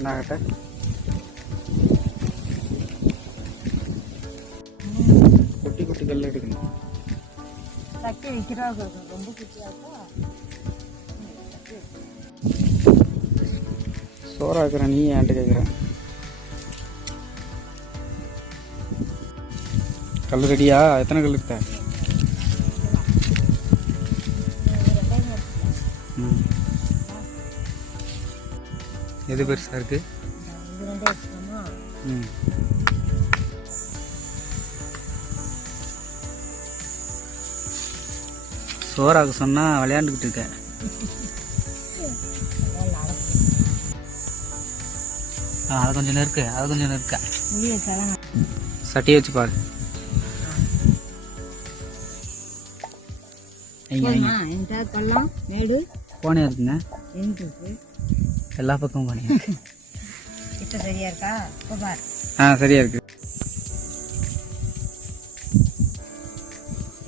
அண்ணாகிட்ட குட்டி குட்டி கல் எடுக்கணும் சட்டி வைக்கிறவங்க இருக்கும் ரொம்ப குட்டியாக்கா சோறாக்குற நீ ஏன்ட்டு கேட்குற கல் ரெடியா எத்தனை கல் இருக்க எது பெருசாக இருக்கு? இது ரெண்டே வச்சுக்கோமா ம். சோறாக்க சொன்னால் விளையாண்டுக்கிட்டு இருக்க. ஆ அது கொஞ்சம் நெருக்கு அது கொஞ்சம் நெருக்க. சட்டியை வச்சு பாரு. ஐயா போதுமா இந்த பள்ளம் மேடு. போனே இருக்குங்க. எல்லா பக்கமும் போனே கிட்ட சரியா இருக்கா? இப்போ பார். ஆ சரியா இருக்கு.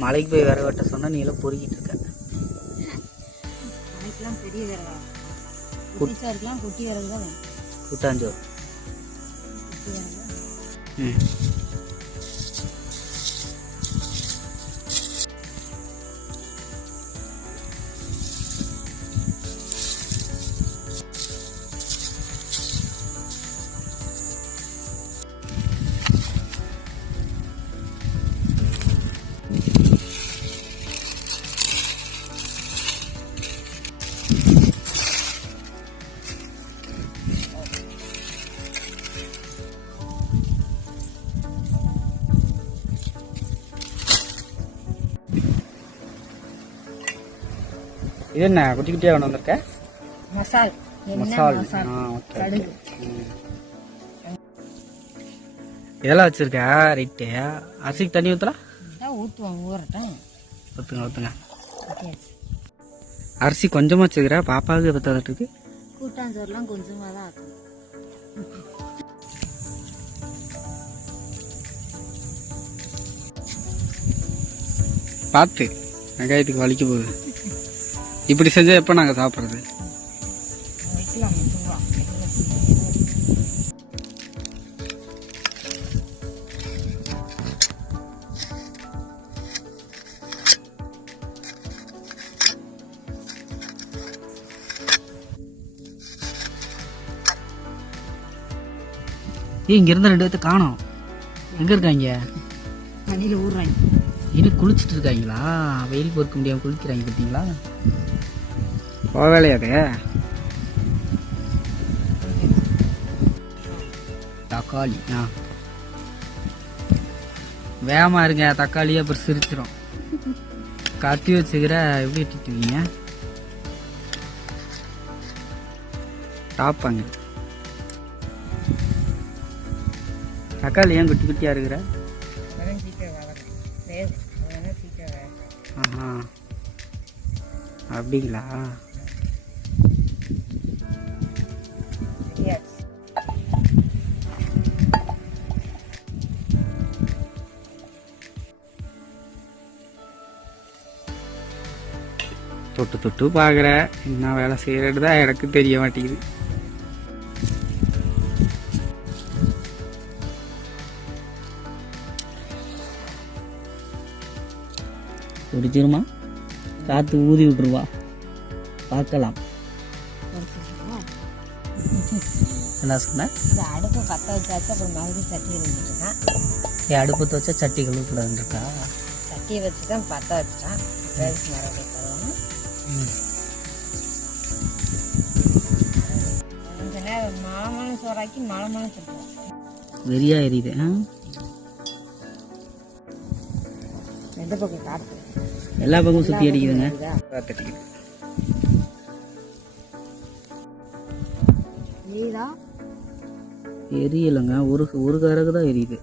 மலைக்கு போய் விறகு வெட்ட சொன்னா நீ எல்லாம் பொறுக்கிட்டு இருக்க. அதுக்கெல்லாம் பெரிய விறகா குட்டி சோறுக்கெல்லாம் குட்டி விறகு தான் வேணும். கூட்டாஞ்சோறு. குட்டி விறகு தான். ம். இது என்ன குட்டி குட்டியாக கொண்டு வந்திருக்க? மசால். மசால். ஆ ஓகே இதெல்லாம் வச்சிருக்க ரைட்டு. அரிசிக்கு தண்ணி ஊற்றலாம் ஊற்றுவோம் ஊறட்டும். ஊற்றுங்க ஊற்றுங்க அரிசி கொஞ்சமாக வச்சுக்கிற பாப்பாவுக்கு பத்தாதட்டுக்கு கூட்டாஞ்சோறுலாம் கொஞ்சமாக தான் ஆக்கணும் பார்த்து வெங்காயத்துக்கு வலிக்க போகுது. இப்படி செஞ்சால் எப்போ நாங்கள் சாப்பிட்றது? இங்க இருந்த ரெண்டு பேர்த்த காணோம். எங்க இருக்காங்க? ஊறுறாங்க இன்னும் குளிச்சுட்டு இருக்காங்களா வெயில் பொறுக்க முடியாம குளிக்கிறாங்க பார்த்தீங்களா? போக வேலையாது தக்காளி ஆ. வேகமா இருங்க தக்காளியே அப்புறம் சிரிச்சிரும். கத்தி வச்சுக்கிற எப்படி இட்டுவீங்க டாப்பாங்க தக்காளி ஏன் குட்டி குட்டியா இருக்கிற? ஆஹா. அப்படிங்களா? தொட்டு தொட்டு பார்க்குற. என்ன வேலை செய்கிறது தான் எனக்கு தெரிய மாட்டேங்குது. பிடிச்சிருமா? காற்று ஊதி விட்டுருவா. பார்க்கலாம். என்ன சொன்ன? இந்த அடுப்பை பற்ற வச்சாச்சு அப்புறம் மறுபடியும் சட்டி இருந்துட்டுருக்கான் ஏன் அடுப்பத்தை வச்சா சட்டி கழுவக்கூடாதுன்னு இருக்கா? சட்டியை வச்சு தான் பற்ற வச்சுட்டான் மறுபடியும் தருவாங்க மாமனும் சோறாக்கி மலமனும் சொல்லுவோம் வெறியா எரியுது ஆ? எந்த பக்கம் காட்டு? எல்லா பக்கமும் சுற்றி அடிக்குதுங்க. நீடா எரியலைங்க. ஒரு ஒரு கரகு தான் எரியுது.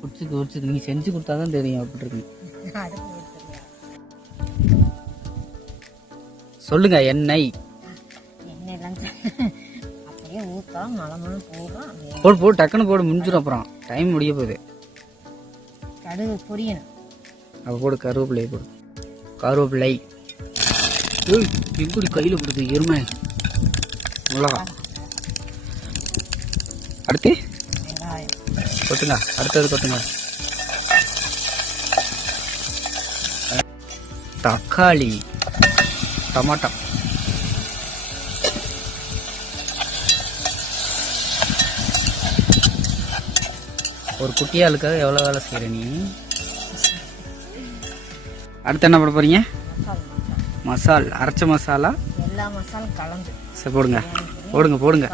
குடிச்சுக்கு குடிச்சுக்கு நீ செஞ்சு கொடுத்தா தான் தெரியும் அப்படி இருக்கு. சொல்லுங்க எண்ணெய். போடு போடு டக்குன்னு போடு முடிஞ்சிடும் அப்புறம். டைம் முடிய போகுது. கடுகு பொரியணும். அப்போ போடு கருவேப்பிலை போடு. கருவேப்பிலை. ஏய் எப்படி கையில் கொடுத்து எருமை? மிளகா. அடுத்து? கொட்டுங்க அடுத்தது கொட்டுங்க. தக்காளி டமாட்டோ. ஒரு குட்டியாளுக்காக எவ்வளோ வேலை செய்கிற நீ? அடுத்து என்ன பண்ண போறீங்க? மசாலா அரைச்ச மசாலா? எல்லா மசாலும் கலந்து. சரி போடுங்க. போடுங்க போடுங்க.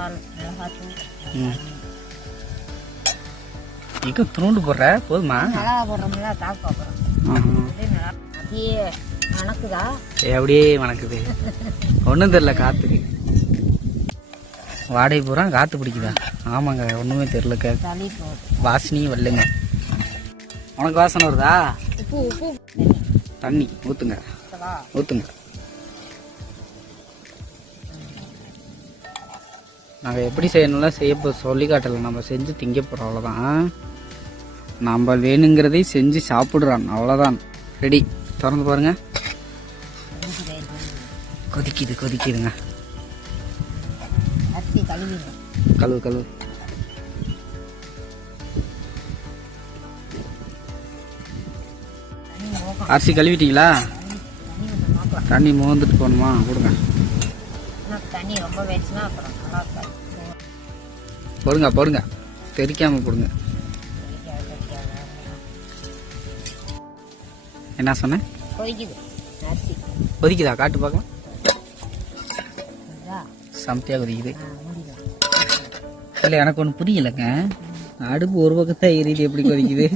ம். இங்க துணுண்டு போடுற? போதுமா? மிளகா போடுறோம்ல தாக்கா போடுறோம். ஆஹா. அப்படியே மிளகா அப்படியே மணக்குதா? ஏ, அப்படியே மணக்குது. ஒன்றும் தெரில காத்துக்கு வாடகை பூரா காற்று பிடிக்குதா? ஆமாங்க ஒன்றுமே தெரிலக்க வாசனையும் வரலங்க உனக்கு வாசனை வருதா? தண்ணி ஊற்றுங்க ஊற்றுங்க நாங்கள் எப்படி செய்யணும்லாம் செய்ய சொல்லி காட்டலை. நம்ம செஞ்சு திங்க போகிறோம் அவ்வளோதான் நம்ம வேணுங்கிறதை செஞ்சு சாப்பிடுறான் அவ்வளோதான் ரெடி திறந்து பாருங்க. கொதிக்குது கொதிக்குதுங்க. கழுவிடணும். கழுவு கழுவு. அரிசி கழுவிட்டீங்களா? தண்ணி மோந்துட்டு போகணுமா? கொடுங்க. தண்ணி ரொம்ப வேச்சுன்னா அப்புறம் நல்லா இருக்காது. போடுங்க போடுங்க. போடுங்க. கொதிக்காது. என்ன சொன்னேன்? கொதிக்குது. கொதிக்குதா? காட்டு பார்க்கலாம்? சமத்தியாக கொதிக்குது. இல்லை எனக்கு ஒன்று புரியலைங்க. அடுப்பு ஒரு பக்கத்தான் எரியுது எப்படி கொதிக்குது.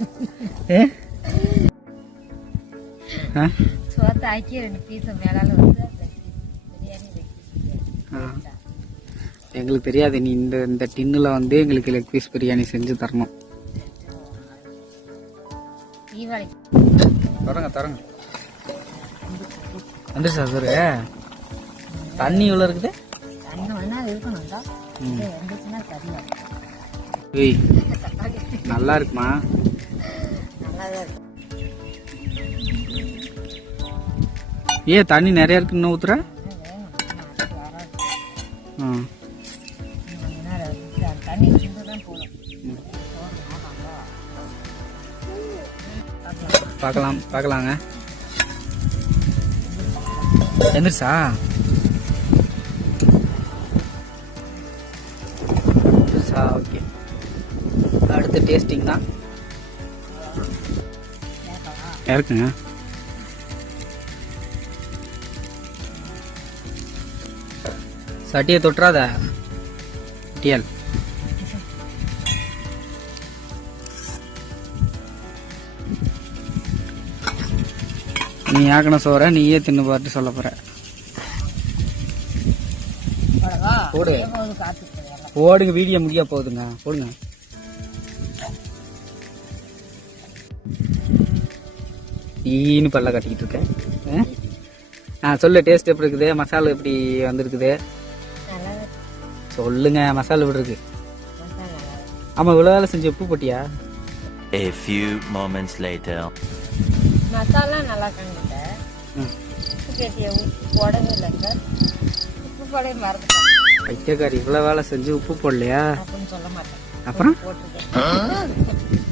எங்களுக்கு தெரியாது நீ இந்த இந்த டின்னில் வந்து எங்களுக்கு லெக் பீஸ் பிரியாணி செஞ்சு தரணும். தரங்க தரங்க. வந்து சார் தண்ணி இவ்வளோ இருக்குது? இருக்கணும்டா இருந்துச்சுன்னா சரியா ஏய் நல்லா இருக்குமா ஏன் தண்ணி நிறைய இருக்கு இன்னும் ஊத்துற இன்னும் வேணும் இன்னும் டேஸ்டிங் தான். இருக்குங்க சட்டியை தொட்டுறாத? டியல். நீ ஆக்கின சோற நீயே தின்னு பார்த்து சொல்ல போற. போடு. போடுங்க வீடியோ முடிய போகுதுங்க. போடுங்க. ஈன்னு பல்ல கட்டிக்கிட்டு இருக்கேன். ஆ? சொல்லு டேஸ்ட் எப்படி இருக்குது? மசாலா எப்படி வந்திருக்குது. சொல்லுங்க மசாலா எப்படி இருக்கு? மசாலா நல்லா இருக்கு. ஆமா இவ்வளோ வேலை செஞ்சு உப்பு போட்டியா? A few moments later. Masala நல்லா கண்டுட்ட ம். உப்பு கேட்டிய உப்பு போடவே இல்லை சார். உப்பு போட மறந்துட்டேன். பைத்தியக்காரி இவ்வளோ வேலை செஞ்சு உப்பு போடலையா? அப்படின்னு சொல்ல மாட்டேன். அப்புறம்? போட்டிருக்கேன்